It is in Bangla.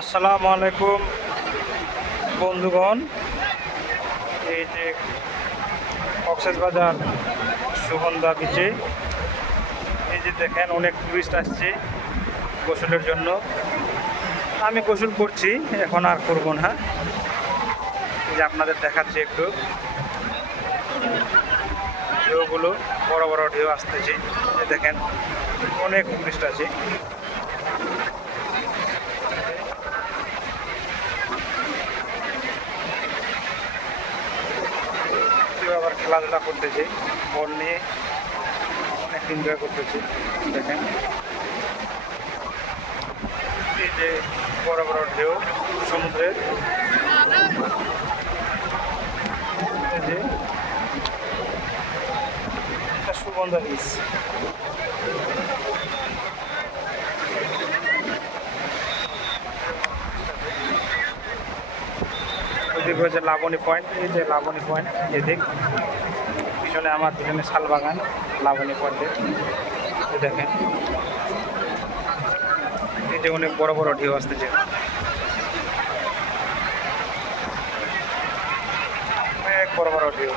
আসসালামু আলাইকুম বন্ধুগণ। এই যে কক্সবাজার সুগন্ধা বিচে এই যে দেখেন অনেক টুরিস্ট আসছে গোসলের জন্য। আমি গোসল করছি, এখন আর করব না। এই যে আপনাদের দেখাচ্ছি একটু ঢেউগুলো, বড় বড় ঢেউ আসতেছে। দেখেন অনেক টুরিস্ট আছে। কেউ আবার খেলাধুলা করতেছে, বল নিয়ে অনেক এনজয় করতেছে। দেখেন এই যে বড় বড় ঢেউ সমুদ্রের। এই যে এটা সুগন্ধা বিচ। ওইদিকে হচ্ছে লাবণী পয়েন্ট। এই যে লাবণী পয়েন্ট, এদিক পিছনে আমার পিছনে শালবাগান লাবণী পয়েন্টে। দেখেন এই যে অনেক বড় বড় ঢেউ আসতেছে, অনেক বড় বড় ঢেউ।